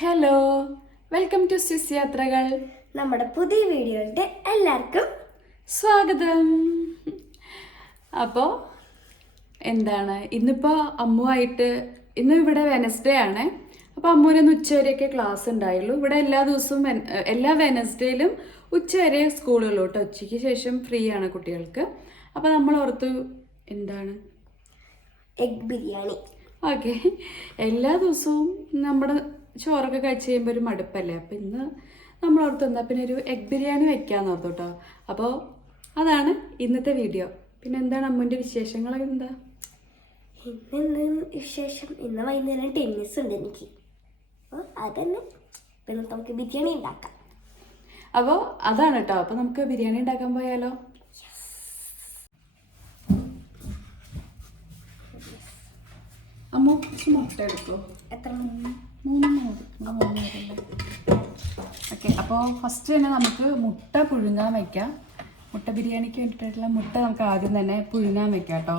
Hello, welcome to Swiss യാത്രകൾ. നമ്മുടെ പുതിയ വീഡിയോയുടെ എല്ലാവർക്കും സ്വാഗതം. അപ്പോൾ എന്താണ് ഇന്നിപ്പോൾ അമ്മുവായിട്ട് ഇന്ന് ഇവിടെ വെനസ്ഡേ ആണ്. അപ്പോൾ അമ്മുവിനൊന്ന് ഉച്ചവരെയൊക്കെ ക്ലാസ് ഉണ്ടായുള്ളൂ. ഇവിടെ എല്ലാ ദിവസവും എല്ലാ വെനസ്ഡേയിലും ഉച്ചവരെ സ്കൂളുള്ളൂ കേട്ടോ. ഉച്ചയ്ക്ക് ശേഷം ഫ്രീ ആണ് കുട്ടികൾക്ക്. അപ്പോൾ നമ്മൾ ഓർത്തു എന്താണ് എഗ് ബിരിയാണി. ഓക്കെ, എല്ലാ ദിവസവും നമ്മുടെ ചോറൊക്കെ കഴിച്ച് കഴിയുമ്പോൾ ഒരു മടുപ്പല്ലേ. അപ്പം ഇന്ന് നമ്മൾ ഓർത്ത് എന്താ പിന്നെ ഒരു എഗ് ബിരിയാണി വെക്കാമെന്ന് ഓർത്തു കേട്ടോ. അപ്പോൾ അതാണ് ഇന്നത്തെ വീഡിയോ. പിന്നെ എന്താണ് അമ്മുവിൻ്റെ വിശേഷങ്ങളൊക്കെ എന്താ? ഇന്ന് വിശേഷം, ഇന്ന് വൈകുന്നേരം ടെന്നീസ് ഉണ്ട് എനിക്ക്. അപ്പോൾ അതന്നെ പിന്നെ നമുക്ക് ബിരിയാണി ഉണ്ടാക്കാം. അപ്പോൾ അതാണ് കേട്ടോ. അപ്പോൾ നമുക്ക് ബിരിയാണി ഉണ്ടാക്കാൻ പോയാലോ? അമ്മ കുറച്ച് മുട്ട എടുക്കോ? എത്ര? 3 ഓക്കെ. അപ്പോൾ ഫസ്റ്റ് തന്നെ നമുക്ക് മുട്ട പുഴുങ്ങാൻ വയ്ക്കാം. മുട്ട ബിരിയാണിക്ക് വേണ്ടിയിട്ടുള്ള മുട്ട നമുക്ക് ആദ്യം തന്നെ പുഴുങ്ങാൻ വെക്കാം കേട്ടോ.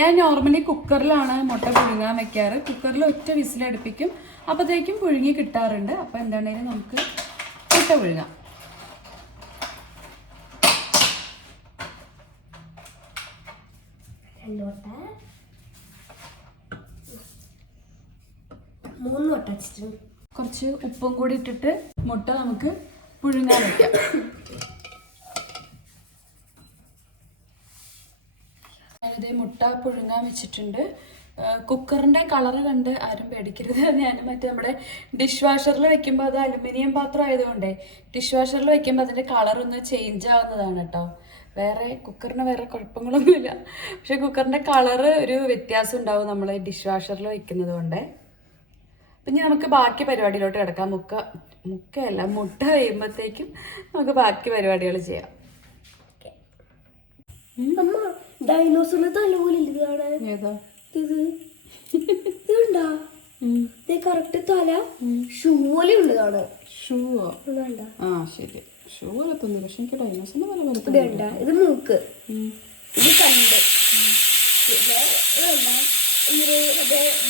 ഞാൻ നോർമലി കുക്കറിലാണ് മുട്ട പുഴുങ്ങാൻ വെക്കാറ്. കുക്കറിൽ ഒറ്റ വിസിലടുപ്പിക്കും, അപ്പോഴത്തേക്കും പുഴുങ്ങി കിട്ടാറുണ്ട്. അപ്പോൾ എന്താണെങ്കിലും നമുക്ക് മുട്ട പുഴുങ്ങാം. കുറച്ച് ഉപ്പും കൂടി ഇട്ടിട്ട് മുട്ട നമുക്ക് പുഴുങ്ങാൻ വയ്ക്കാം. ഞാനിതേ മുട്ട പുഴുങ്ങാൻ വെച്ചിട്ടുണ്ട്. കുക്കറിൻ്റെ കളറ് കണ്ട് ആരും പേടിക്കരുത്. ഞാൻ മറ്റേ നമ്മുടെ ഡിഷ് വാഷറിൽ വെക്കുമ്പോൾ അത് അലുമിനിയം പാത്രം ആയതുകൊണ്ടേ ഡിഷ് വാഷറിൽ വെക്കുമ്പോൾ അതിൻ്റെ കളറൊന്ന് ചേഞ്ച് ആവുന്നതാണ് കേട്ടോ. കുക്കറിന് വേറെ കുഴപ്പങ്ങളൊന്നുമില്ല. പക്ഷെ കുക്കറിൻ്റെ കളറ് ഒരു വ്യത്യാസം ഉണ്ടാവും നമ്മൾ ഡിഷ് വാഷറിൽ വെക്കുന്നത് കൊണ്ട്. പിന്നെ നമുക്ക് ബാക്കി പരിപാടിയിലോട്ട് കിടക്കാം. മുട്ട കഴിയുമ്പോഴത്തേക്കും നമുക്ക് ബാക്കി പരിപാടികൾ ചെയ്യാം. ഡൈനോസറിന്റെ തല ഏതാ ഇത്? ഇതുണ്ടാ കറക്റ്റ് തല ഷൂ പോലെ ഉണ്ട് കാണാൻ. ഷൂവോ? ആ ശരി, ഷൂ പോലത്തൊന്നും. പക്ഷെ എനിക്ക് ഡൈനോസറിന്റെ പോലെ ഇതുണ്ട. ഇത് മൂക്ക്, ഇത് കണ്ട്,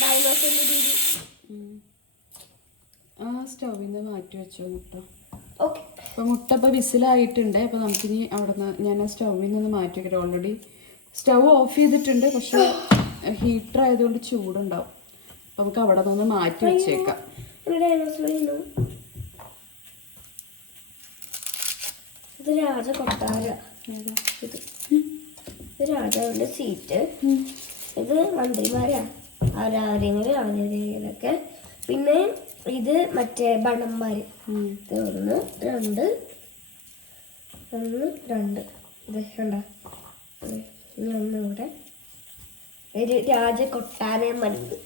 ഡൈനോസറിന്റെ രീതി. ആ സ്റ്റൗവിൽ നിന്ന് മാറ്റി വെച്ചോ മുട്ട. ഓക്കെ. അപ്പോൾ മുട്ട ഇപ്പോൾ വിസിലായിട്ടുണ്ട്. അപ്പോൾ നമുക്കിനി അവിടെ നിന്ന് ഞാൻ ആ സ്റ്റൗവിൽ നിന്ന് മാറ്റി വെക്കട്ടെ. ഓൾറെഡി സ്റ്റൗ ഓഫ് ചെയ്തിട്ടുണ്ട്, പക്ഷേ ഹീറ്റർ ആയതുകൊണ്ട് ചൂടുണ്ടാവും. അപ്പോൾ നമുക്ക് അവിടെ നിന്ന് മാറ്റി വെച്ചേക്കാം. ഇത് രാജകൊട്ടാര, ഇത് രാജാവിന്റെ സീറ്റ്, ഇത് മന്ത്രിമാരാ, ആരാധനകളൊക്കെ. പിന്നെ ഇത് മറ്റേ ഭടന്മാര്. ഇത് 1 2 ഇത് കണ്ട. ഇനി ഒന്നുകൂടെ ഒരു രാജകൊട്ടാരം മരുന്ന്,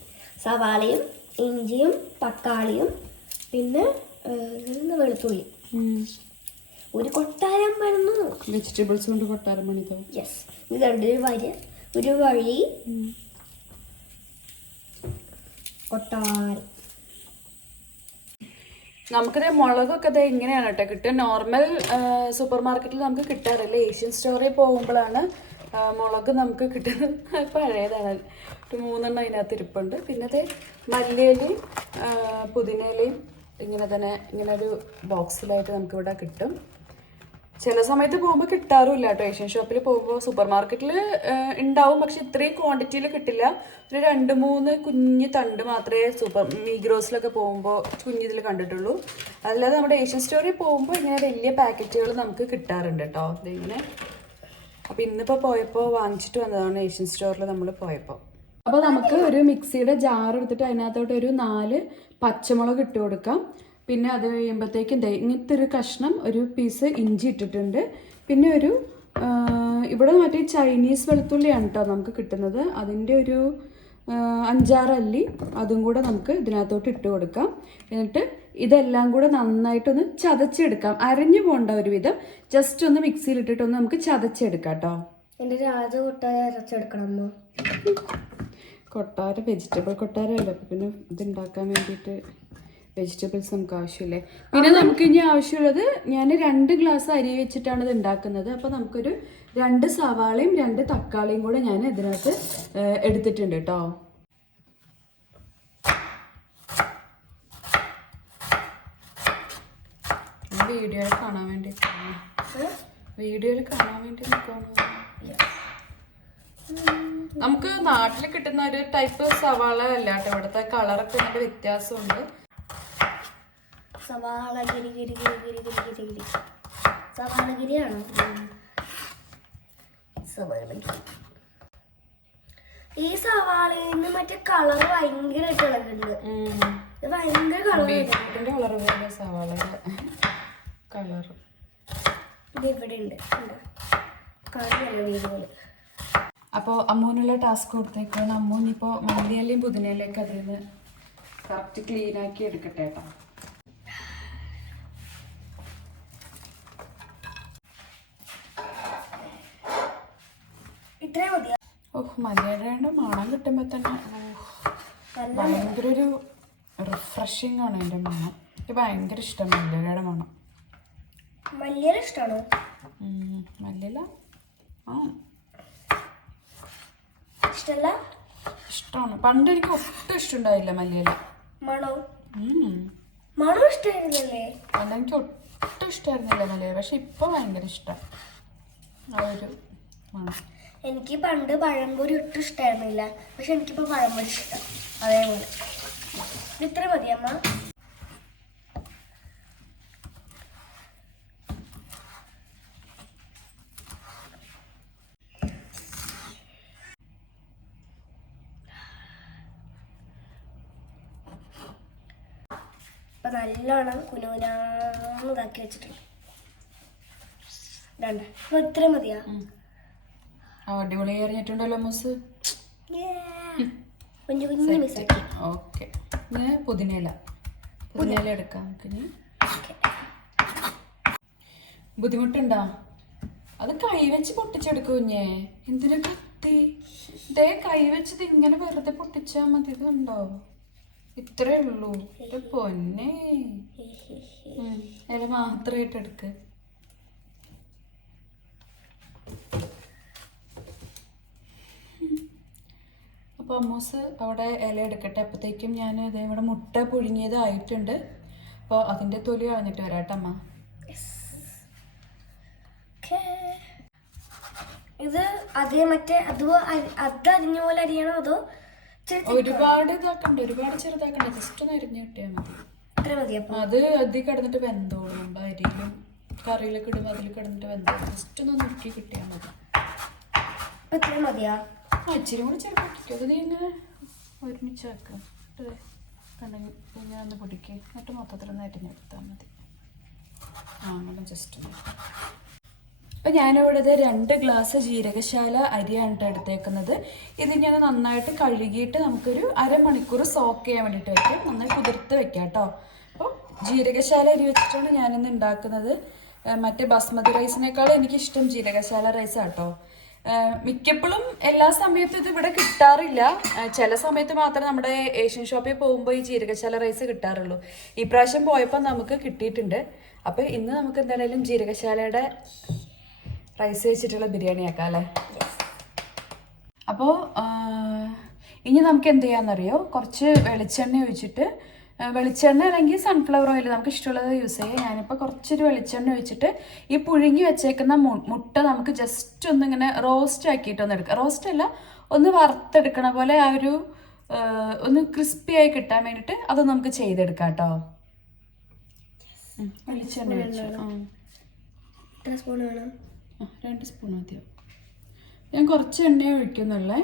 സവാളയും ഇഞ്ചിയും തക്കാളിയും പിന്നെ വെളുത്തുള്ളി, ഒരു കൊട്ടാരം മരുന്നു. വെജിറ്റബിൾസ് കൊണ്ട് കൊട്ടാരം പണിതോ? യെസ്. ഇതുണ്ട് ഒരു വഴി കൊട്ടാരം. നമുക്കിത് മുളകൊക്കെ ഇത് ഇങ്ങനെയാണ് കേട്ടോ കിട്ടുക. നോർമൽ സൂപ്പർ മാർക്കറ്റിൽ നമുക്ക് കിട്ടാറില്ല. ഏഷ്യൻ സ്റ്റോറിൽ പോകുമ്പോഴാണ് മുളക് നമുക്ക് കിട്ടുന്നത്. പഴയതാണ്. ഒരു 3 അതിനകത്ത് ഇരിപ്പുണ്ട്. പിന്നെ അത് മല്ലിയിലയും പുതിനയിലയും ഇങ്ങനെ ഒരു ബോക്സിലായിട്ട് നമുക്കിവിടെ കിട്ടും. ചില സമയത്ത് പോകുമ്പോൾ കിട്ടാറുമില്ല കേട്ടോ. ഏഷ്യൻ ഷോപ്പിൽ പോകുമ്പോൾ സൂപ്പർ മാർക്കറ്റിൽ ഉണ്ടാവും, പക്ഷെ ഇത്രയും ക്വാണ്ടിറ്റിയിൽ കിട്ടില്ല. ഒരു 2-3 കുഞ്ഞ് തണ്ട് മാത്രമേ മീഗ്രോസിലൊക്കെ പോകുമ്പോൾ കുഞ്ഞിതിൽ കണ്ടിട്ടുള്ളൂ. അല്ലാതെ നമ്മുടെ ഏഷ്യൻ സ്റ്റോറിൽ പോകുമ്പോൾ ഇങ്ങനെ വലിയ പാക്കറ്റുകൾ നമുക്ക് കിട്ടാറുണ്ട് കേട്ടോ. ഇതിങ്ങനെ. അപ്പോൾ ഇന്നിപ്പോൾ പോയപ്പോൾ വാങ്ങിച്ചിട്ട് വന്നതാണ് ഏഷ്യൻ സ്റ്റോറിൽ നമ്മൾ പോയപ്പോൾ. അപ്പോൾ നമുക്ക് ഒരു മിക്സിയുടെ ജാർ എടുത്തിട്ട് അതിനകത്തോട്ട് ഒരു 4 പച്ചമുളക് ഇട്ട് കൊടുക്കാം. പിന്നെ അത് കഴിയുമ്പോഴത്തേക്കും ഇങ്ങനത്തെ ഒരു കഷ്ണം, ഒരു പീസ് ഇഞ്ചി ഇട്ടിട്ടുണ്ട്. പിന്നെ ഇവിടെ മറ്റേ ചൈനീസ് വെളുത്തുള്ളിയാണ് കേട്ടോ നമുക്ക് കിട്ടുന്നത്. അതിൻ്റെ ഒരു 5-6 അല്ലി അതും കൂടെ നമുക്ക് ഇതിനകത്തോട്ട് ഇട്ട് കൊടുക്കാം. എന്നിട്ട് ഇതെല്ലാം കൂടെ നന്നായിട്ടൊന്ന് ചതച്ചെടുക്കാം. അരഞ്ഞു പോകേണ്ട ഒരുവിധം, ജസ്റ്റ് ഒന്ന് മിക്സിയിലിട്ടിട്ടൊന്ന് നമുക്ക് ചതച്ചെടുക്കാം കേട്ടോ. എൻ്റെ രാജകൊട്ടാരം അരച്ചെടുക്കണം. കൊട്ടാരം വെജിറ്റബിൾ കൊട്ടാരമല്ലേ, അപ്പം പിന്നെ ഇതുണ്ടാക്കാൻ വേണ്ടിയിട്ട് വെജിറ്റബിൾസ് നമുക്ക് ആവശ്യമില്ലേ. പിന്നെ നമുക്ക് ഇനി ആവശ്യമുള്ളത്, ഞാൻ 2 ഗ്ലാസ് അരി വെച്ചിട്ടാണ് ഇത് ഉണ്ടാക്കുന്നത്. അപ്പോൾ നമുക്കൊരു 2 സവാളയും 2 തക്കാളിയും കൂടെ ഞാൻ ഇതിനകത്ത് എടുത്തിട്ടുണ്ട് കേട്ടോ. വീഡിയോയിൽ കാണാൻ വേണ്ടി വീഡിയോയിൽ കാണാൻ വേണ്ടി നമുക്ക് നാട്ടിൽ കിട്ടുന്ന ഒരു ടൈപ്പ് സവാള അല്ല കേട്ടോ, ഇവിടുത്തെ കളറൊക്കെ നല്ല വ്യത്യാസമുണ്ട്. സവാള ഗിരി ഗിരി ഗിരി ഗിരി ഗിരി ഗിരി ഗിരി സവാളഗിരിയാണോ? സവാളഗിരി. ഈ സവാളയിൽ നിന്ന് മറ്റേ കളർ ഭയങ്കരമായിട്ട് ഇളകുന്നുണ്ട്. ഇത് ഭയങ്കര കളർ പോലെ സവാളയുടെ കളർ ഇത് ഇവിടെ ഉണ്ട്. കളർ. അപ്പോൾ അമ്മൂനുള്ള ടാസ്ക് കൊടുത്തേക്കാണ്. അമ്മൂ ഇനിയിപ്പോൾ മല്ലിയിലയും പുതിനയിലേക്ക് അതിൽ നിന്ന് കറക്റ്റ് ക്ലീൻ ആക്കി എടുക്കട്ടെ കേട്ടോ. ഇത്രയും മതിയാ? ഓഹ് മല്ലിയുടെ മണം കിട്ടുമ്പോൾ തന്നെ ഭയങ്കര ഒരു റിഫ്രഷിങ് ആണ് എൻ്റെ മണം. എനിക്ക് ഭയങ്കര ഇഷ്ടം മല്ലിയുടെ മണം. മല്ലിയില ഇഷ്ടമാണോ? മല്ലിയില ഇഷ്ടമല്ല? ഇഷ്ടമാണ്. പണ്ട് എനിക്ക് ഒട്ടും ഇഷ്ടമുണ്ടായില്ല മല്ലിയില. മണോ? മണം ഇഷ്ടമായിരുന്നല്ലേ? പണ്ട് എനിക്ക് ഒട്ടും ഇഷ്ടമായിരുന്നില്ല മല്ലിയില, പക്ഷെ ഇപ്പൊ ഭയങ്കര ഇഷ്ടം ആ ഒരു മണം. എനിക്ക് പണ്ട് പഴംപൊരി ഒട്ടും ഇഷ്ടമായിരുന്നില്ല, പക്ഷെ എനിക്കിപ്പോൾ പഴംപൊരി ഇഷ്ടം. അതേപോലെ ഇത്ര മതി അമ്മ. ഇപ്പം നല്ലോണം കുനുകുനാന്ന് ഇതാക്കി വെച്ചിട്ടുണ്ട്. ഇതാണ്ട് അപ്പം ഇത്ര മതിയാ? അടിപൊളി അറിഞ്ഞിട്ടുണ്ടല്ലോ മൂസ്. കുഞ്ഞു കുഞ്ഞു മിസ്സാക്കി. ഓക്കെ, ഞാൻ പുതിനയില എടുക്കാം നമുക്ക്. ബുദ്ധിമുട്ടുണ്ടോ? അത് കൈ വെച്ച് പൊട്ടിച്ചെടുക്കും കുഞ്ഞേ. എന്തിനാ കത്തി? ഇതേ കൈ വെച്ചത് ഇങ്ങനെ വെറുതെ പൊട്ടിച്ചാൽ മതി. ഇതുണ്ടോ? ഇത്രേ ഉള്ളൂ. പൊന്നെ ഇല മാത്രമായിട്ട് എടുക്ക്. അപ്പോൾ അമ്മൂസ് അവിടെ ഇല എടുക്കട്ടെ. അപ്പോഴത്തേക്കും ഞാൻ അതേ ഇവിടെ മുട്ട പുഴുങ്ങിയതായിട്ടുണ്ട്. അപ്പോൾ അതിൻ്റെ തൊലി കളഞ്ഞിട്ട് വരാട്ടമ്മ. ഇത് അതേ മറ്റേ അതരിഞ്ഞ പോലെ അരിയണോ അതോ ഒരുപാട് ഇതാക്കണ്ട, ഒരുപാട് ചെറുതാക്കണ്ട, ജസ്റ്റ് ഒന്ന് അരിഞ്ഞ് കിട്ടിയാൽ മതി. ഇത്ര മതി? അപ്പം അത് അതിൽ കിടന്നിട്ട് വെന്തോളും. അരിയിലും കറിയിലൊക്കെ ഇടുമ്പോൾ അതിൽ കിടന്നിട്ട് വെന്തോളും. ജസ്റ്റ് ഒന്ന് നുറുക്കി കിട്ടിയാൽ മതി. ഇത്ര മതിയാ? ഇച്ചിരി കൂടി ചെറുതാക്കിക്കോ. അത് നീ ഇങ്ങനെ ഒരുമിച്ചാക്കുക. കണ്ടെങ്കിൽ പിന്നെ ഒന്ന് പൊടിക്കുക. എന്നിട്ട് മൊത്തത്തിലൊന്ന് അരിഞ്ഞെടുത്താൽ മതി. അങ്ങനെ ജസ്റ്റ് ഒന്ന്. അപ്പം ഞാനിവിടെ 2 ഗ്ലാസ് ജീരകശാല അരിയാണ് എടുത്തേക്കുന്നത്. ഇത് ഞാൻ നന്നായിട്ട് കഴുകിയിട്ട് നമുക്കൊരു അരമണിക്കൂർ സോക്ക് ചെയ്യാൻ വേണ്ടിയിട്ട് വയ്ക്കാം. നന്നായി കുതിർത്ത് വെക്കാം കേട്ടോ. അപ്പോൾ ജീരകശാല അരി വെച്ചിട്ടാണ് ഞാനിന്ന് ഉണ്ടാക്കുന്നത്. മറ്റേ ബസ്മതി റൈസിനേക്കാളും എനിക്കിഷ്ടം ജീരകശാല റൈസാണ് കേട്ടോ. മിക്കപ്പോഴും എല്ലാ സമയത്തും ഇത് ഇവിടെ കിട്ടാറില്ല. ചില സമയത്ത് മാത്രമേ നമ്മുടെ ഏഷ്യൻ ഷോപ്പിൽ പോകുമ്പോൾ ഈ ജീരകശാല റൈസ് കിട്ടാറുള്ളൂ. ഈ പ്രാവശ്യം പോയപ്പോൾ നമുക്ക് കിട്ടിയിട്ടുണ്ട്. അപ്പോൾ ഇന്ന് നമുക്ക് എന്തായാലും ജീരകശാലയുടെ റൈസ് വെച്ചിട്ടുള്ള ബിരിയാണി ആക്കാം അല്ലേ? അപ്പോൾ ഇനി നമുക്ക് എന്ത് ചെയ്യാമെന്നറിയോ? കുറച്ച് വെളിച്ചെണ്ണ ഒഴിച്ചിട്ട്, വെളിച്ചെണ്ണ അല്ലെങ്കിൽ സൺഫ്ലവർ ഓയിൽ നമുക്ക് ഇഷ്ടമുള്ളത് യൂസ് ചെയ്യാം. ഞാനിപ്പോൾ കുറച്ചൊരു വെളിച്ചെണ്ണ ഒഴിച്ചിട്ട് ഈ പുഴുങ്ങി വെച്ചേക്കുന്ന മുട്ട നമുക്ക് ജസ്റ്റ് ഒന്നിങ്ങനെ റോസ്റ്റ് ആക്കിയിട്ടൊന്ന് എടുക്കാം. റോസ്റ്റ് അല്ല, ഒന്ന് വറുത്തെടുക്കണ പോലെ ആ ഒരു ഒന്ന് ക്രിസ്പി ആയി കിട്ടാൻ വേണ്ടിയിട്ട് അത് നമുക്ക് ചെയ്തെടുക്കാം കേട്ടോ. വെളിച്ചെണ്ണ ഒഴിച്ചു. എത്ര സ്പൂൺ വേണം? 2 സ്പൂൺ മതിയോ? ഞാൻ കുറച്ച് എണ്ണ ഒഴിക്കുന്നുള്ളേ.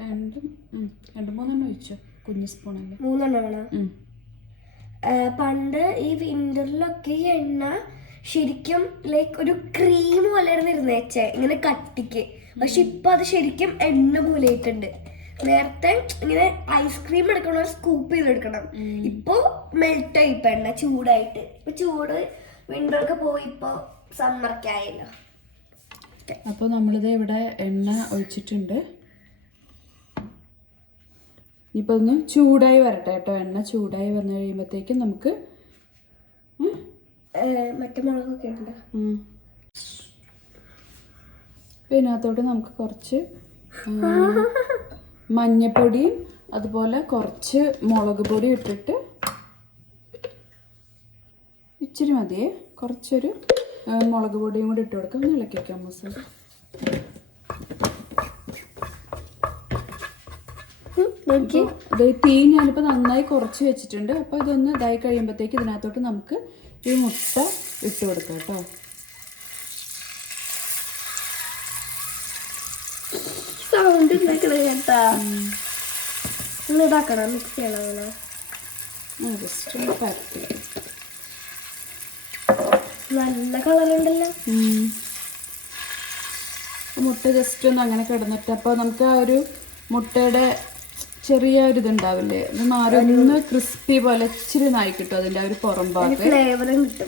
2-3 ഒഴിച്ചു. കുഞ്ഞു സ്പൂണല്ലേ? 3 വേണം. പണ്ട് ഈ വിന്ററിലൊക്കെ ഈ എണ്ണ ശരിക്കും ലൈക്ക് ഒരു ക്രീം പോലെയായിരുന്നു ഇരുന്നേച്ചേ, ഇങ്ങനെ കട്ടിക്ക്. പക്ഷെ ഇപ്പൊ അത് ശരിക്കും എണ്ണ പോലെ ആയിട്ടുണ്ട്. നേരത്തെ ഇങ്ങനെ ഐസ്ക്രീം എടുക്കണം, ഒരു സ്കൂപ്പ് ചെയ്തെടുക്കണം. ഇപ്പൊ മെൽറ്റായി ഇപ്പൊ എണ്ണ ചൂടായിട്ട്. ഇപ്പൊ ചൂട് വിന്ററൊക്കെ പോയി, ഇപ്പൊ സമ്മറൊക്കെ ആയല്ലോ. അപ്പോൾ നമ്മളിത് ഇവിടെ എണ്ണ ഒഴിച്ചിട്ടുണ്ട്. ഇപ്പോൾ ഒന്ന് ചൂടായി വരട്ടെ കേട്ടോ. എണ്ണ ചൂടായി വന്നു കഴിയുമ്പോഴത്തേക്കും നമുക്ക് മറ്റേ മുളകൊക്കെ ഉണ്ട്. ഇതിനകത്തോട്ട് നമുക്ക് കുറച്ച് മഞ്ഞപ്പൊടിയും അതുപോലെ കുറച്ച് മുളക് പൊടി ഇട്ടിട്ട്, ഇച്ചിരി മതിയേ, കുറച്ചൊരു മുളക് പൊടിയും കൂടി ഇട്ട് കൊടുക്കാം. ഒന്ന് ഇളക്കി വയ്ക്കാം മസാല. തീ ഞാനിപ്പോൾ നന്നായി കുറച്ച് വെച്ചിട്ടുണ്ട്. അപ്പോൾ ഇതൊന്ന് ഇതായി കഴിയുമ്പോഴത്തേക്ക് ഇതിനകത്തോട്ട് നമുക്ക് ഈ മുട്ട ഇട്ട് കൊടുക്കാം കേട്ടോ. സൗണ്ട് കേട്ടാ ഇതാക്കണം, മിക്സ് ചെയ്യണം. അങ്ങനെ ജസ്റ്റ് ഒന്ന് പരത്തി. നല്ല കളറുണ്ടല്ലോ. മുട്ട ജസ്റ്റ് ഒന്ന് അങ്ങനെ കിടന്നിട്ട് അപ്പോൾ നമുക്ക് ആ ഒരു മുട്ടയുടെ ചെറിയ ഒരു ഇതുണ്ടാവില്ലേ, അത് മാറി ഒന്ന് ക്രിസ്പി പോലെ ഇച്ചിരി നായി കിട്ടും അതിൻ്റെ ആ ഒരു പുറം ഭാഗം.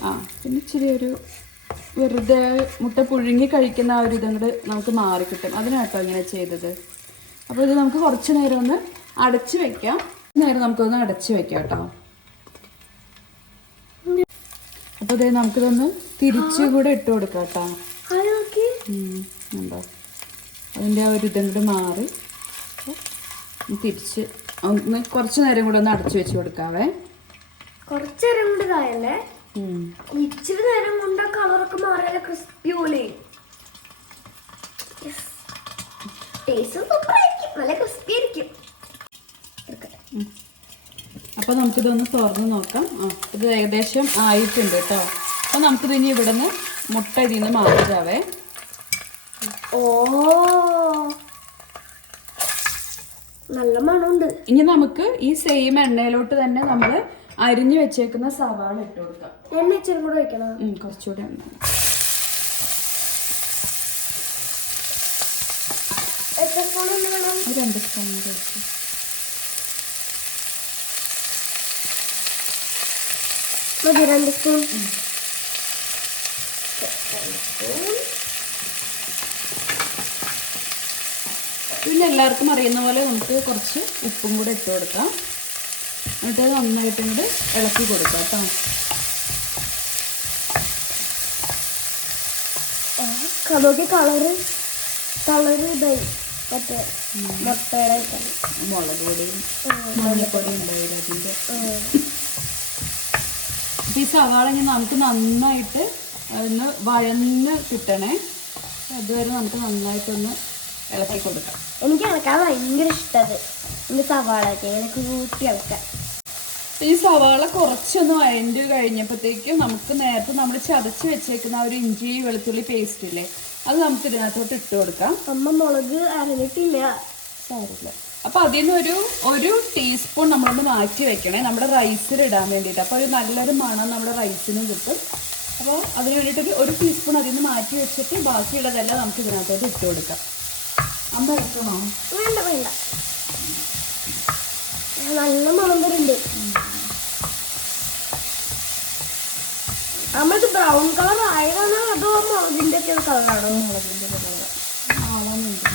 ആ പിന്നെ ഇച്ചിരി ഒരു വെറുതെ മുട്ട പുഴുങ്ങി കഴിക്കുന്ന ആ ഒരു ഇതും കൂടെ നമുക്ക് മാറി കിട്ടും. അതിനാട്ടോ ഇങ്ങനെ ചെയ്തത്. അപ്പോൾ ഇത് നമുക്ക് കുറച്ച് നേരം ഒന്ന് അടച്ച് വെക്കാം. നേരം നമുക്കൊന്ന് അടച്ച് വെക്കാം കേട്ടോ. അപ്പോൾ ഇതേ നമുക്കിതൊന്ന് തിരിച്ചുകൂടെ ഇട്ട് കൊടുക്കാം കേട്ടോ. ഉണ്ടോ അതിൻ്റെ ആ ഒരു ഇതും കൂടെ മാറി തിരിച്ച് ഒന്ന് കുറച്ച് നേരം കൂടെ ഒന്ന് അടച്ചു വെച്ച് കൊടുക്കാവേ. കുറച്ച് നേരം കൊണ്ട് ഇതായല്ലേ, ഇച്ചിരി നേരം കൊണ്ട് ആ കളറൊക്കെ മാറിയാലേ ക്രിസ്പി പോലെ. ടേസ്റ്റ് സൂപ്പറായിരിക്കും, നല്ല ക്രിസ്പി ആയിരിക്കും. അപ്പോൾ നമുക്കിതൊന്ന് തുറന്ന് നോക്കാം. ഇത് ഏകദേശം ആയിട്ടുണ്ട് കേട്ടോ. അപ്പോൾ നമുക്കിത് ഇനി ഇവിടെ നിന്ന് മുട്ട ഇതിൽ നിന്ന് മാറ്റാവേ. ഓ നല്ല മണമുണ്ട്. ഇനി നമുക്ക് ഈ സെയിം എണ്ണയിലോട്ട് തന്നെ നമ്മൾ അരിഞ്ഞു വെച്ചേക്കുന്ന സവാള ഇട്ട് കൊടുക്കാം. എണ്ണ ഇച്ചിരി കൂടെ വെക്കണം. കുറച്ചുകൂടെ എണ്ണ. എത്ര സ്പൂൺ എണ്ണ വേണം? 2 സ്പൂൺ വെച്ച്. മതി 2 സ്പൂൺ. പിന്നെ എല്ലാവർക്കും അറിയുന്ന പോലെ നമുക്ക് കുറച്ച് ഉപ്പും കൂടെ ഇട്ട് കൊടുക്കാം. എന്നിട്ട് നന്നായിട്ട് ഇങ്ങോട്ട് ഇളക്കി കൊടുക്കാം കേട്ടോ. അതൊക്കെ കളറ് ഇതായി മറ്റേ മുട്ടയുടെ മുളക് പൊടിയും മഞ്ഞപ്പൊടിയും ഉണ്ടായില്ല അതിൻ്റെ. ഈ സവാള ഇനി നമുക്ക് നന്നായിട്ട് ഒന്ന് വഴന്ന് കിട്ടണേ. അതുവരെ നമുക്ക് നന്നായിട്ടൊന്ന് ഇളക്കി കൊടുക്കാം. എനിക്ക് ഇളക്കാൻ ഭയങ്കര ഇഷ്ടത്. എൻ്റെ സവാളൊക്കെ ഇങ്ങനെ കൂട്ടി ഇളക്കാം. ഈ സവാള കുറച്ചൊന്ന് വഴണ്ട് കഴിഞ്ഞപ്പോഴത്തേക്കും നമുക്ക് നേരത്തെ നമ്മൾ ചതച്ച് വെച്ചേക്കുന്ന ആ ഒരു ഇഞ്ചി വെളുത്തുള്ളി പേസ്റ്റ് ഇല്ലേ, അത് നമുക്ക് ഇതിനകത്തോട്ട് ഇട്ട് കൊടുക്കാം. അമ്മ മുളക് അരഞ്ഞിട്ടില്ല, സാരില്ല. അപ്പോൾ അതിൽ നിന്ന് ഒരു ടീസ്പൂൺ നമ്മളൊന്ന് മാറ്റി വെക്കണേ, നമ്മുടെ റൈസിൽ ഇടാൻ വേണ്ടിയിട്ട്. അപ്പോൾ ഒരു നല്ലൊരു മണം നമ്മുടെ റൈസിനും കിട്ടും. അപ്പോൾ അതിന് വേണ്ടിയിട്ട് ഒരു ടീസ്പൂൺ അതിൽ നിന്ന് മാറ്റി വെച്ചിട്ട് ബാക്കിയുള്ളതെല്ലാം നമുക്ക് ഇതിനകത്തോട്ട് ഇട്ട് കൊടുക്കാം. അമ്മ ഇറക്കണോ? വേണ്ട വേണ്ട, നല്ല മണം വരുന്നുണ്ട്. നമ്മൾക്ക് ബ്രൗൺ കളർ ആയതാണോ അതോ മുളകിൻ്റെ ഒക്കെ കളറാണോ? മുളകിൻ്റെ കളർ ആവാനുണ്ട്.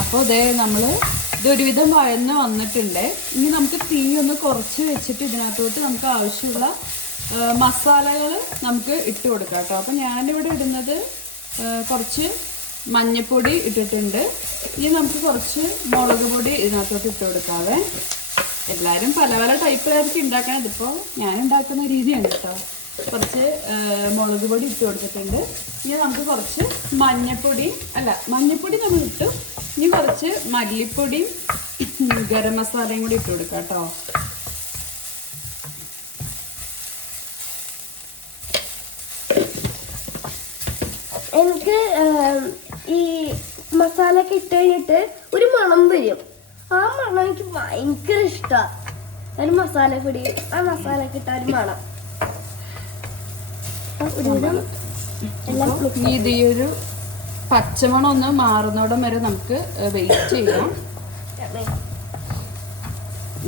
അപ്പോൾ ഇതേ നമ്മൾ ഇതൊരുവിധം വഴന്ന് വന്നിട്ടുണ്ട്. ഇനി നമുക്ക് തീ ഒന്ന് കുറച്ച് വെച്ചിട്ട് ഇതിനകത്തോട്ട് നമുക്ക് ആവശ്യമുള്ള മസാലകൾ നമുക്ക് ഇട്ട് കൊടുക്കാം കേട്ടോ. അപ്പോൾ ഞാനിവിടെ ഇടുന്നത് കുറച്ച് മഞ്ഞൾപ്പൊടി ഇട്ടിട്ടുണ്ട്. ഇനി നമുക്ക് കുറച്ച് മുളക് പൊടി ഇതിനകത്തോട്ട് ഇട്ട് കൊടുക്കാവേ. എല്ലാവരും പല പല ടൈപ്പിലായിരിക്കും ഉണ്ടാക്കണം. ഇതിപ്പോൾ ഞാൻ ഉണ്ടാക്കുന്ന രീതിയാണ് കേട്ടോ. കുറച്ച് മുളക് പൊടി ഇട്ട് കൊടുത്തിട്ടുണ്ട്. ഇനി നമുക്ക് കുറച്ച് മഞ്ഞൾപ്പൊടി നമ്മൾ ഇട്ടു. ഇനി കുറച്ച് മല്ലിപ്പൊടിയും ഗരം മസാലയും കൂടി ഇട്ട് കൊടുക്കാം കേട്ടോ. എനിക്ക് ഈ മസാല ഒക്കെ ഇട്ട് കഴിഞ്ഞിട്ട് ഒരു മണം വരും. ആ മണം എനിക്ക് ഭയങ്കര ഇഷ്ടമാണ്. ഒരു മസാലപ്പൊടി ആ മസാല ഒക്കെ ഇട്ട ഒരു മണം. ഇത് ഈ ഒരു പച്ചമണം ഒന്ന് മാറുന്നോടം വരെ നമുക്ക് വെയിറ്റ് ചെയ്യാം.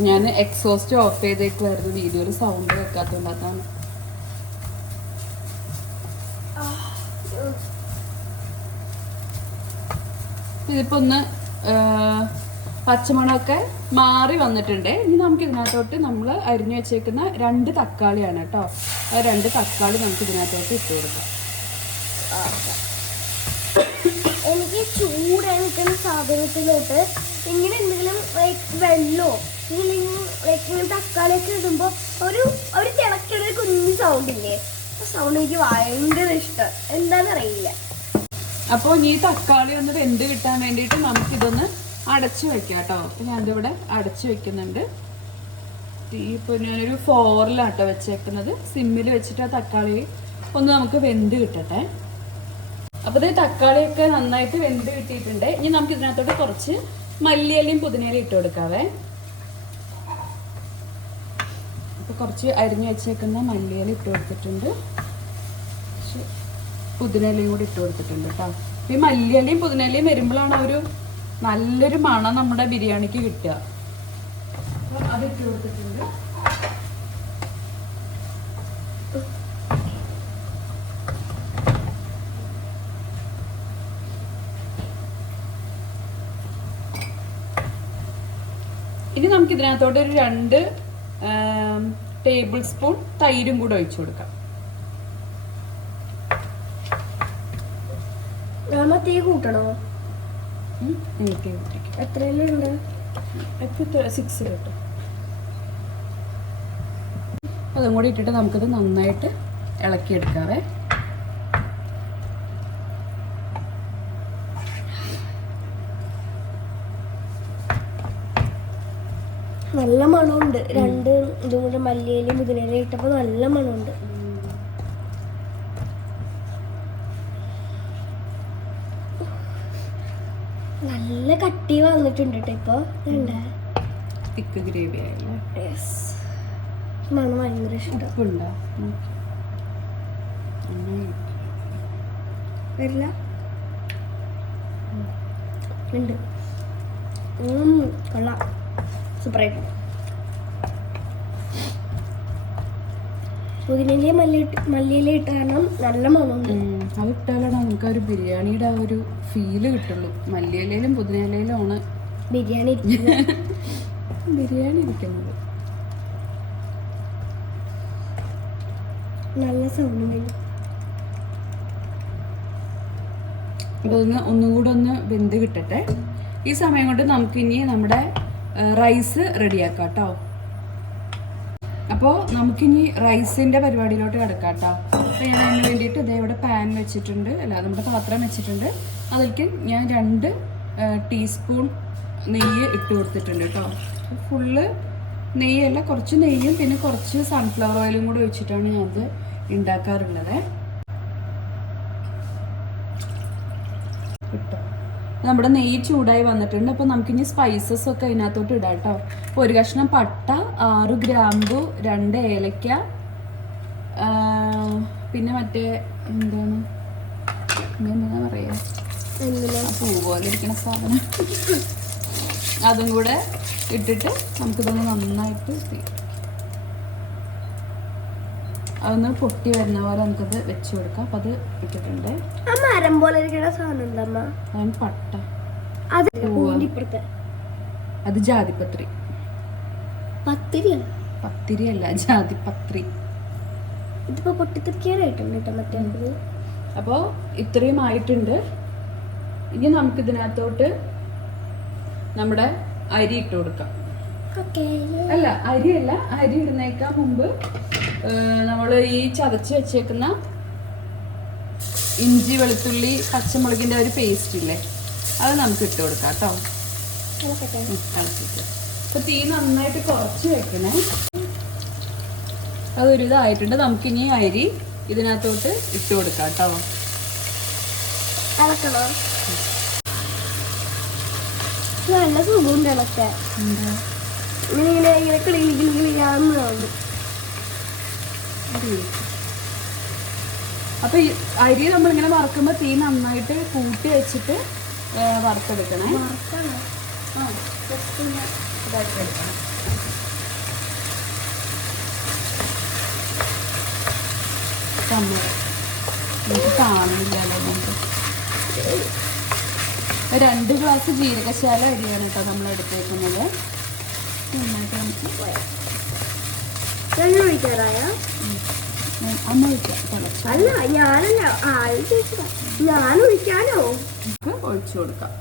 ഞാൻ എക്സോസ്റ്റ് ഓഫ് ചെയ്തേക്കുമായിരുന്നു, വീഡിയോയിൽ സൗണ്ട് വെക്കാത്തതുകൊണ്ട്. അതാണ്. ഇതിപ്പോൾ ഒന്ന് പച്ചമണമൊക്കെ മാറി വന്നിട്ടുണ്ട്. ഇനി നമുക്ക് ഇതിനകത്തോട്ട് നമ്മൾ അരിഞ്ഞു വെച്ചേക്കുന്ന 2 തക്കാളിയാണ് കേട്ടോ. ആ 2 തക്കാളി നമുക്ക് ഇതിനകത്തോട്ട് ഇട്ട് കൊടുക്കാം. എനിക്ക് ചൂടായി നിൽക്കുന്ന സാധനത്തിലോട്ട് ഇങ്ങനെ എന്തെങ്കിലും വെള്ളമോ ഇങ്ങനെ തക്കാളിയൊക്കെ ഇടുമ്പോ ഒരു തിളക്കണ ഒരു കുഞ്ഞു സൗണ്ട് ഇല്ലേ, ആ സൗണ്ട് എനിക്ക് ഭയങ്കര ഇഷ്ടം, എന്താണെന്നറിയില്ല. അപ്പോൾ ഈ തക്കാളി ഒന്ന് വെന്ത് കിട്ടാൻ വേണ്ടിയിട്ട് നമുക്കിതൊന്ന് അടച്ചു വെക്കാം കേട്ടോ. അപ്പം ഞാനിതിവിടെ അടച്ചു വെക്കുന്നുണ്ട്. ഇപ്പോൾ ഞാനൊരു 4-ലാട്ടോ വെച്ചേക്കുന്നത്. സിമ്മിൽ വെച്ചിട്ട് ആ തക്കാളി ഒന്ന് നമുക്ക് വെന്ത് കിട്ടട്ടെ. അപ്പോൾ ഇത് തക്കാളിയൊക്കെ നന്നായിട്ട് വെന്ത് കിട്ടിയിട്ടുണ്ട്. ഇനി നമുക്ക് ഇതിനകത്തോട്ട് കുറച്ച് മല്ലിയിലയും പുതിനയിലയും ഇട്ട് കൊടുക്കാവേ. അപ്പോൾ കുറച്ച് അരിഞ്ഞു വെച്ചേക്കുന്ന മല്ലിയില ഇട്ട് കൊടുത്തിട്ടുണ്ട്, പുതിനയിലയും കൂടി ഇട്ട് കൊടുത്തിട്ടുണ്ട് കേട്ടോ. ഈ മല്ലിയിലയും പുതിനയിലയും വരുമ്പോഴാണ് ഒരു നല്ലൊരു മണം നമ്മുടെ ബിരിയാണിക്ക് കിട്ടുക. അപ്പം അത് ഇട്ട് കൊടുത്തിട്ടുണ്ട്. ഇനി നമുക്ക് ഇതിനകത്തോട്ട് ഒരു 2 ടേബിൾ സ്പൂൺ തൈരും കൂടെ ഒഴിച്ചു കൊടുക്കാം. തീ കൂട്ടണോ? എത്രയിലുണ്ട്? 6 കിട്ടും. അതും കൂടി ഇട്ടിട്ട് നമുക്കിത് നന്നായിട്ട് ഇളക്കിയെടുക്കാവേ. നല്ല മണമുണ്ട്. 2 ഇതും കൂടെ മല്ലിയിലും പുതിനയിലും ഇട്ടപ്പോൾ നല്ല മണമുണ്ട്. നല്ല കട്ടി വന്നിട്ടുണ്ട് കേട്ടോ. ഇപ്പൊ തിക്ക് ഗ്രേവി ആയല്ലേ. മണം ഭയങ്കര ഇഷ്ടം. ഉപ്പുണ്ടോ? വരില്ല, ഉണ്ട്. കൊള്ളാം, സൂപ്പറായിട്ട്. പുതിനയിലയും മല്ലിയില ഇട്ട കാരണം നല്ല മണമുണ്ട്. അത് ഇട്ടാലാണ് നമുക്ക് ഒരു ബിരിയാണിയുടെ ആ ഒരു ഫീല് കിട്ടുള്ളൂ. മല്ലിയിലയിലും പുതിനയിലയിലും ആണ് ബിരിയാണി ഇരിക്കുന്നത്. നല്ല സൗണ്ട്. അതൊന്ന് ഒന്നും കൂടെ ഒന്ന് വെന്ത് കിട്ടട്ടെ. ഈ സമയം കൊണ്ട് നമുക്കിനി നമ്മുടെ റൈസ് റെഡിയാക്കാം കേട്ടോ. അപ്പോൾ നമുക്കിനി റൈസിൻ്റെ പരിപാടിയിലോട്ട് കിടക്കാം കേട്ടോ. അപ്പോൾ ഞാൻ അതിന് വേണ്ടിയിട്ട് ഇതേ ഇവിടെ പാൻ വെച്ചിട്ടുണ്ട്, അല്ല നമ്മുടെ പാത്രം വെച്ചിട്ടുണ്ട്. അതിലേക്ക് ഞാൻ 2 ടീസ്പൂൺ നെയ്യ് ഇട്ട് കൊടുത്തിട്ടുണ്ട് കേട്ടോ. ഫുള്ള് നെയ്യല്ല, കുറച്ച് നെയ്യും പിന്നെ കുറച്ച് സൺഫ്ലവർ ഓയിലും കൂടി വെച്ചിട്ടാണ് ഞാനത് ഉണ്ടാക്കാറുള്ളത്. കിട്ടും. നമ്മുടെ നെയ്യ് ചൂടായി വന്നിട്ടുണ്ട്. അപ്പോൾ നമുക്കിനി സ്പൈസസ് ഒക്കെ അതിനകത്തോട്ട് ഇടാം കേട്ടോ. അപ്പോൾ 1 കഷ്ണം പട്ട, 6 ഗ്രാമ്പു, 2 ഏലക്ക, പിന്നെ മറ്റേ എന്താണ് എന്താ പറയുക, പൂ പോലെ ഇരിക്കുന്ന സാധനം, അതും കൂടെ ഇട്ടിട്ട് നമുക്കിതൊന്ന് നന്നായിട്ട് അതൊന്ന് പൊട്ടി വരുന്ന പോലെ നമുക്കത് വെച്ച് കൊടുക്കാം. അപ്പം അത് ഇട്ടിട്ടുണ്ട്. മരം പോലെ ഇരിക്കുന്ന സാധനം അതാണ് പട്ട, അത് ജാതിപത്രി. പത്തിരി അല്ല, ജാതിപത്രി. ഇതിപ്പോ പൊട്ടിത്തെറിക്കാനായിട്ടുണ്ട് കേട്ടോ മറ്റേ. അപ്പോൾ ഇത്രയും ആയിട്ടുണ്ട്. ഇനി നമുക്ക് ഇതിനകത്തോട്ട് നമ്മുടെ അരി ഇട്ട് കൊടുക്കാം. അല്ല, അരിയല്ല, അരി ഇടുന്നേക്കാൾ മുമ്പ് നമ്മൾ ഈ ചതച്ച് വെച്ചേക്കുന്ന ഇഞ്ചി വെളുത്തുള്ളി പച്ചമുളകിൻ്റെ ഒരു പേസ്റ്റ് ഇല്ലേ, അത് നമുക്ക് ഇട്ട് കൊടുക്കാം കേട്ടോ. ഇളക്കിട്ട് അപ്പോൾ തീ നന്നായിട്ട് കുറച്ച് വെക്കണേ. അതൊരു ഇതായിട്ടുണ്ട്. നമുക്കിനി അരി ഇതിനകത്തോട്ട് ഇട്ട് കൊടുക്കാം കേട്ടോ. നല്ല സുഖമുണ്ട് ഇളക്കാൻ. ഇങ്ങനെ കിളിയാവുന്നതാണ്. അപ്പൊ അരി നമ്മളിങ്ങനെ വറക്കുമ്പോൾ തീ നന്നായിട്ട് കൂട്ടി വെച്ചിട്ട് വറുത്തെടുക്കണേ. എനിക്ക് കാണുന്നില്ലല്ലോ. 2 ഗ്ലാസ് ജീരകശാല അരിയാണ് കേട്ടോ നമ്മൾ എടുത്തേക്കുന്നത്. നന്നായിട്ട് നമുക്ക് അല്ല ഞാനല്ല ഞാൻ ഒഴിക്കാനോ ഒഴിച്ചു കൊടുക്കാം.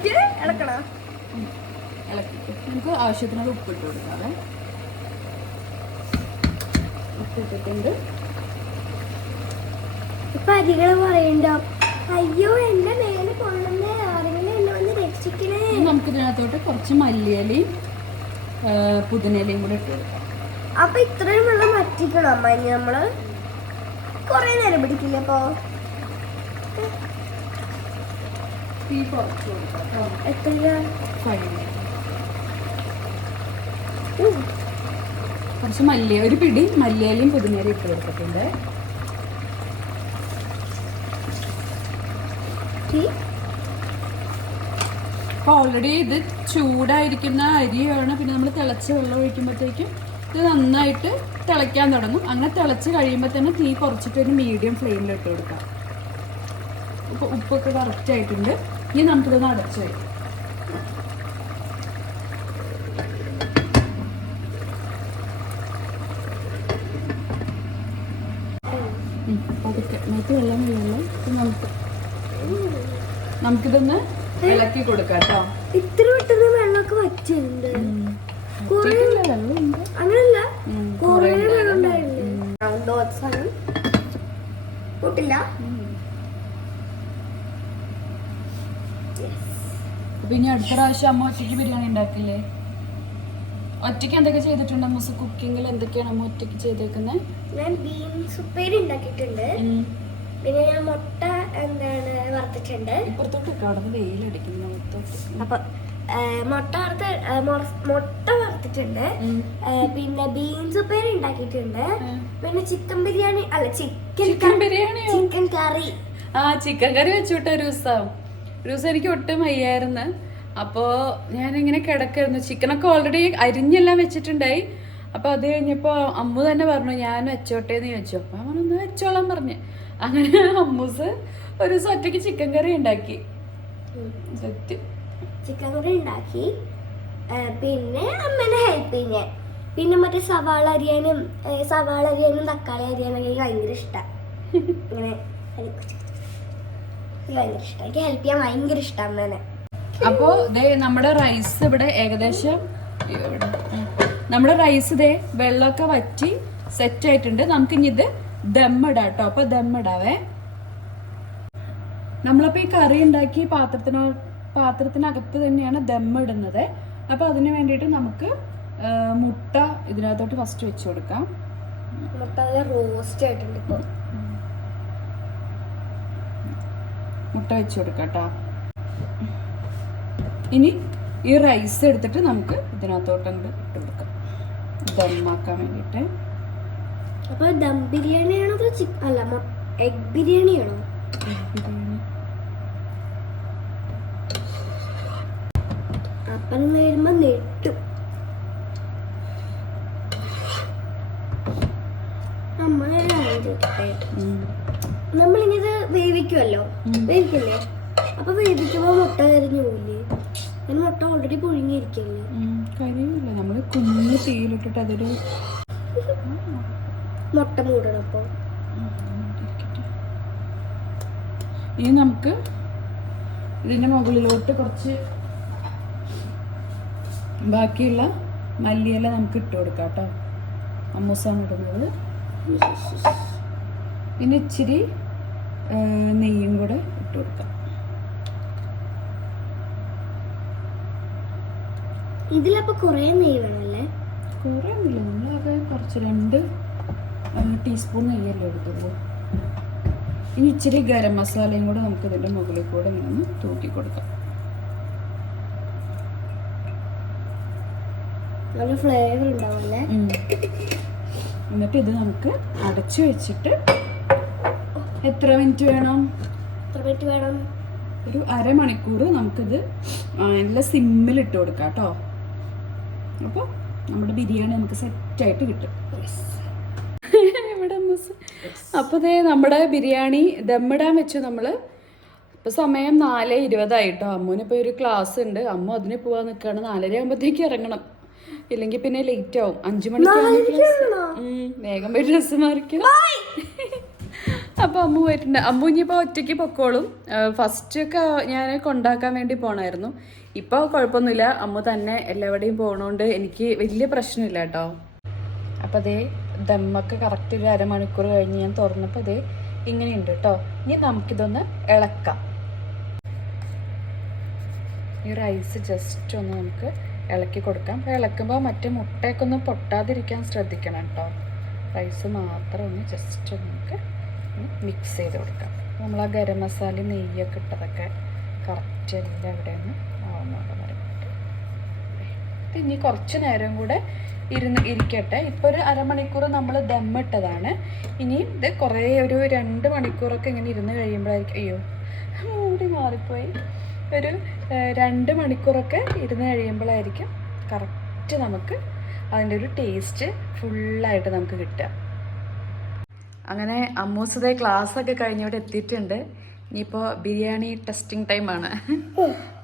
എന്നിട്ട് ഇളക്കണം. ഇളക്കി നമുക്ക് ആവശ്യത്തിനുള്ള ഉപ്പിട്ട് കൊടുക്കാവേ. ഉപ്പിട്ടിട്ടുണ്ട്. ഇപ്പൊ അരികള് പറയണ്ടോ, അയ്യോ എന്റെ മേലെ കൊള്ളുന്നേ, ആരെങ്കിലും എന്നെ വന്ന് രക്ഷിക്കണേ. നമുക്ക് ഇതിനകത്തോട്ട് കുറച്ച് മല്ലിയിലയും പുതിനയിലയും കൂടെ ഇട്ട് കൊടുക്കാം. അപ്പൊ ഇത്രയും വെള്ളം വറ്റിക്കണം അമ്മ. ഇനി നമ്മള് കൊറേ നേരം പിടിക്കില്ല. അപ്പൊ തീ കുറച്ച് കൊടുക്കാം. എത്ര കുറച്ച് ഒരു പിടി മല്ലിയിലയും പുതിനയിലയും ഇട്ട് കൊടുത്തിട്ടുണ്ട്. അപ്പോൾ ഓൾറെഡി ഇത് ചൂടായിരിക്കുന്ന അരിയാണ്. പിന്നെ നമ്മൾ തിളച്ച് വെള്ളം ഒഴിക്കുമ്പോഴത്തേക്കും ഇത് നന്നായിട്ട് തിളയ്ക്കാൻ തുടങ്ങും. അങ്ങനെ തിളച്ച് കഴിയുമ്പോൾ തന്നെ തീ കുറച്ചിട്ട് ഒരു മീഡിയം ഫ്ലെയിമിൽ ഇട്ട് കൊടുക്കാം. ഇപ്പോൾ ഉപ്പൊക്കെ കറക്റ്റ് ആയിട്ടുണ്ട്. ഇനി നമുക്കിതൊന്ന് അടച്ചു വയ്ക്കാം. അതൊക്കെ അതിനകത്ത് വെള്ളം നമുക്കിതൊന്ന് ഇളക്കി കൊടുക്കാം കേട്ടോ. ഇത്ര പെട്ടെന്ന് വെള്ളമൊക്കെ വച്ചിട്ടുണ്ട്. അങ്ങനല്ല, കൊറേ വെള്ളം ഉണ്ടായിരുന്നു. കൂട്ടില്ല. പിന്നെ അടുത്ത പ്രാവശ്യം അമ്മ ഒറ്റയ്ക്ക് ബിരിയാണി ഉണ്ടാക്കില്ലേ? ഒറ്റയ്ക്ക് എന്തൊക്കെ ചെയ്തിട്ടുണ്ട് അമ്മൂസ്? കുക്കിങ്ങിൽ എന്തൊക്കെയാണ് അമ്മ ഒറ്റയ്ക്ക് ചെയ്തേക്കുന്നത്? ഞാൻ ബീൻസ് ഉപ്പേരി ഉണ്ടാക്കിയിട്ടുണ്ട്. പിന്നെ ഞാൻ മുട്ട വറുത്തിട്ടുണ്ട്. ഇപ്പുറത്തോട്ടൊക്കെ അവിടെ വെയിലടിക്കുന്നു. അപ്പൊ മുട്ട വറുത്തിട്ടുണ്ട്. പിന്നെ ബീൻസ് ഉപ്പേരി ഉണ്ടാക്കിയിട്ടുണ്ട്. പിന്നെ ചിക്കൻ ബിരിയാണി അല്ല ചിക്കൻ ബിരിയാണി, ചിക്കൻ കറി. ചിക്കൻ കറി വെച്ചുവിട്ട ഒരു ദിവസം എനിക്ക് ഒട്ടും വയ്യായിരുന്നു. അപ്പോൾ ഞാനിങ്ങനെ കിടക്കായിരുന്നു. ചിക്കനൊക്കെ ഓൾറെഡി അരിഞ്ഞെല്ലാം വെച്ചിട്ടുണ്ടായി. അപ്പോൾ അത് കഴിഞ്ഞപ്പോൾ അമ്മു തന്നെ പറഞ്ഞു ഞാൻ വെച്ചോട്ടെ എന്ന് ചോദിച്ചു. അപ്പോൾ അവൻ ഒന്ന് വെച്ചോളാൻ പറഞ്ഞു. അങ്ങനെ അമ്മൂസ് ഒരു ദിവസം ഒറ്റയ്ക്ക് ചിക്കൻ കറി ഉണ്ടാക്കി. ചിക്കൻ കറി ഉണ്ടാക്കി. പിന്നെ അമ്മേനെ ഹെൽപ്പ് ചെയ്യാൻ. പിന്നെ മറ്റേ സവാള അരിയാനും തക്കാളി അരിയാനും എനിക്ക് ഭയങ്കര ഇഷ്ടമാണ്. ഇങ്ങനെ ഭയങ്കര ഇഷ്ടം. എനിക്ക് ഹെൽപ്പ് ചെയ്യാൻ ഭയങ്കര ഇഷ്ടം അമ്മേനെ. അപ്പോ നമ്മുടെ റൈസ് ഇവിടെ ഏകദേശം നമ്മുടെ റൈസ് വെള്ളമൊക്കെ വറ്റി സെറ്റ് ആയിട്ടുണ്ട്. നമുക്കിനി ഇത് ദമ്മിടാം കേട്ടോ. അപ്പൊ ദമ്മിടാവേ. നമ്മളപ്പോ ഈ കറി ഉണ്ടാക്കി പാത്രത്തിനകത്ത് തന്നെയാണ് ദമ്മിടുന്നത്. അപ്പൊ അതിന് വേണ്ടിയിട്ട് നമുക്ക് മുട്ട ഇതിനകത്തോട്ട് ഫസ്റ്റ് വെച്ച് കൊടുക്കാം. മുട്ട റോസ്റ്റ് ആയിട്ടുണ്ട്. ഇപ്പൊ മുട്ട വെച്ച് കൊടുക്കാം കേട്ടോ. ഇനി ഈ റൈസ് എടുത്തിട്ട് നമുക്ക് ഇതിനകത്തോട്ട് അങ്ങോട്ട് ഇട്ട് കൊടുക്കാം ദമ്മാക്കാൻ വേണ്ടിയിട്ട്. അപ്പൊ ദം ബിരിയാണിയാണോ അല്ല എഗ് ബിരിയാണിയാണോ? ബിരിയാണി. അപ്പം വരുമ്പോ നെട്ടും. നമ്മളിങ്ങനെ വേവിക്കുമല്ലോ, വേവിക്കില്ലേ? അപ്പൊ വേവിക്കുമ്പോ മുട്ട കരിഞ്ഞു പോയില്ലേ? ഞാൻ മുട്ട ഓൾറെഡി പുഴുങ്ങിയിരിക്കല്ലേ. കരിയില്ല, നമ്മള് കുഞ്ഞു തീയിലിട്ടിട്ട് അതൊരു മുട്ട മൂടണം. അപ്പൊ ഇനി നമുക്ക് ഇതിന്റെ മുകളിലോട്ട് കുറച്ച് ബാക്കിയുള്ള മല്ലിയില നമുക്ക് ഇട്ട് കൊടുക്കാം കേട്ടോ. അമ്മൂസാണ് ഇടുന്നത്. പിന്നെ ഇച്ചിരി നെയ്യും കൂടെ ഇട്ട് കൊടുക്കാം. ഇതിലപ്പോ കുറേ നെയ്യ് വേണമല്ലേ? കുറേ ഒന്നുമില്ല, നമ്മളാകെ കുറച്ച് 2 ടീസ്പൂൺ നെയ്യല്ലേ എടുത്തുള്ളൂ. ഇനി ഇച്ചിരി ഗരം മസാലയും കൂടെ നമുക്ക് ഇതിൻ്റെ മുകളിൽ കൂടെ ഇങ്ങനെ ഒന്ന് തൂക്കി കൊടുക്കാം. നല്ല ഫ്ലേവർ ഉണ്ടാവില്ലേ? എന്നിട്ട് ഇത് നമുക്ക് അടച്ചു വെച്ചിട്ട് എത്ര മിനിറ്റ് വേണം? ഒരു അരമണിക്കൂർ നമുക്കിത് നല്ല സിമ്മിലിട്ട് കൊടുക്കാം കേട്ടോ. അപ്പോൾ നമ്മുടെ ബിരിയാണി നമുക്ക് സെറ്റായിട്ട് കിട്ടും. അപ്പോൾ നമ്മുടെ ബിരിയാണി ദമ്മിടാൻ വെച്ചു നമ്മൾ. ഇപ്പോൾ സമയം 4:20 കേട്ടോ. അമ്മുവിനിപ്പോൾ ഒരു ക്ലാസ് ഉണ്ട്. അമ്മ അതിന് പോകാൻ നിൽക്കുകയാണ്. 4:30 ആകുമ്പോഴത്തേക്ക് ഇറങ്ങണം, ഇല്ലെങ്കിൽ പിന്നെ ലേറ്റ് ആവും. 5 മണിക്കാണ് ക്ലാസ്. വേഗം പോയി ഡ്രസ്സ് മാറിക്കും. അപ്പോൾ അമ്മു പോയിട്ടുണ്ട്. അമ്മു ഇനിയിപ്പോൾ ഒറ്റയ്ക്ക് പൊക്കോളും. ഫസ്റ്റൊക്കെ ഞാൻ കൊണ്ടാക്കാൻ വേണ്ടി പോകണമായിരുന്നു. ഇപ്പോൾ കുഴപ്പമൊന്നുമില്ല, അമ്മു തന്നെ എല്ലാവിടെയും പോകണോണ്ട് എനിക്ക് വലിയ പ്രശ്നമില്ല കേട്ടോ. അപ്പോൾ അതേ ദമ്മൊക്കെ കറക്റ്റ് ഒരു അരമണിക്കൂർ കഴിഞ്ഞ് ഞാൻ തുറന്നപ്പോൾ അതേ ഇങ്ങനെയുണ്ട് കേട്ടോ. ഇനി നമുക്കിതൊന്ന് ഇളക്കാം. ഈ റൈസ് ജസ്റ്റ് ഒന്ന് നമുക്ക് ഇളക്കി കൊടുക്കാം. അപ്പോൾ ഇളക്കുമ്പോൾ മറ്റേ മുട്ടയൊക്കെ ഒന്ന് പൊട്ടാതിരിക്കാൻ ശ്രദ്ധിക്കണം കേട്ടോ. റൈസ് മാത്രം ഒന്ന് ജസ്റ്റ് നമുക്ക് മിക്സ് ചെയ്ത് കൊടുക്കാം. നമ്മൾ ആ ഗരം മസാല നെയ്യൊക്കെ ഇട്ടതൊക്കെ കറക്റ്റ് എല്ലാം ഇവിടെ ഒന്ന് ആവുന്നുണ്ട് വരട്ടെ. ഇനി കുറച്ച് നേരം കൂടെ ഇരിക്കട്ടെ. ഇപ്പോൾ ഒരു അരമണിക്കൂർ നമ്മൾ ദമ്മിട്ടതാണ്. ഇനി ഇത് കുറേ ഒരു 2 മണിക്കൂറൊക്കെ ഇങ്ങനെ ഇരുന്ന് കഴിയുമ്പോഴായിരിക്കും, അയ്യോ മൂടി മാറിപ്പോയി, ഒരു 2 മണിക്കൂറൊക്കെ ഇരുന്ന് കഴിയുമ്പോഴായിരിക്കും കറക്റ്റ് നമുക്ക് അതിൻ്റെ ഒരു ടേസ്റ്റ് ഫുള്ളായിട്ട് നമുക്ക് കിട്ടുക. അങ്ങനെ അമ്മൂസതേ ക്ലാസ്സൊക്കെ കഴിഞ്ഞ് ഇവിടെ എത്തിയിട്ടുണ്ട്. ഇനിയിപ്പോൾ ബിരിയാണി ടെസ്റ്റിംഗ് ടൈമാണ്.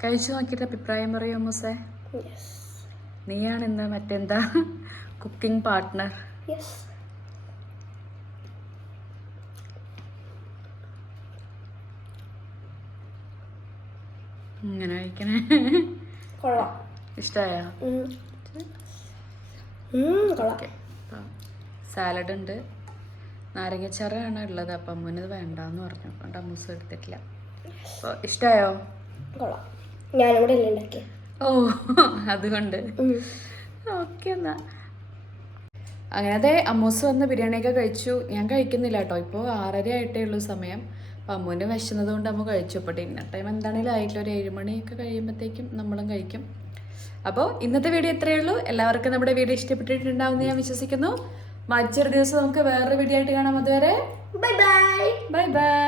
കഴിച്ചു നോക്കിയിട്ട് അഭിപ്രായം പറയൂ അമ്മൂസേ. നീയാണ് ഇന്ന് മറ്റെന്താ കുക്കിംഗ് പാർട്ട്ണർ. ഇങ്ങനെ കഴിക്കണേ ഇഷ്ടമായ? സാലഡ് ഉണ്ട്, നാരങ്ങച്ചാറാണ് ഉള്ളത്. അപ്പം അമ്മൂനത് വേണ്ടാന്ന് പറഞ്ഞു, അതുകൊണ്ട് അമ്മൂസ് എടുത്തിട്ടില്ല. അപ്പോൾ ഇഷ്ടമായോ? ഓ അതുകൊണ്ട് ഓക്കെ. എന്നാ അങ്ങനത്തെ അമ്മൂസ് വന്ന് ബിരിയാണിയൊക്കെ കഴിച്ചു. ഞാൻ കഴിക്കുന്നില്ല കേട്ടോ, ഇപ്പോൾ 6:30 ആയിട്ടേ ഉള്ളൂ സമയം. അപ്പം അമ്മൂന് വിശന്നത് കൊണ്ട് അമ്മ കഴിച്ചു. അപ്പോൾ ഡിന്നർ ടൈം എന്താണെങ്കിലും ആയിട്ടില്ല, ഒരു 7 മണിയൊക്കെ കഴിയുമ്പോഴത്തേക്കും നമ്മളും കഴിക്കും. അപ്പോൾ ഇന്നത്തെ വീഡിയോ ഇത്രയേ ഉള്ളൂ. എല്ലാവർക്കും നമ്മുടെ വീഡിയോ ഇഷ്ടപ്പെട്ടിട്ടുണ്ടാവുമെന്ന് ഞാൻ വിശ്വസിക്കുന്നു. മറ്റൊരു ദിവസം നമുക്ക് വേറൊരു വീഡിയോ ആയിട്ട് കാണാം. അതുവരെ ബൈ ബൈ.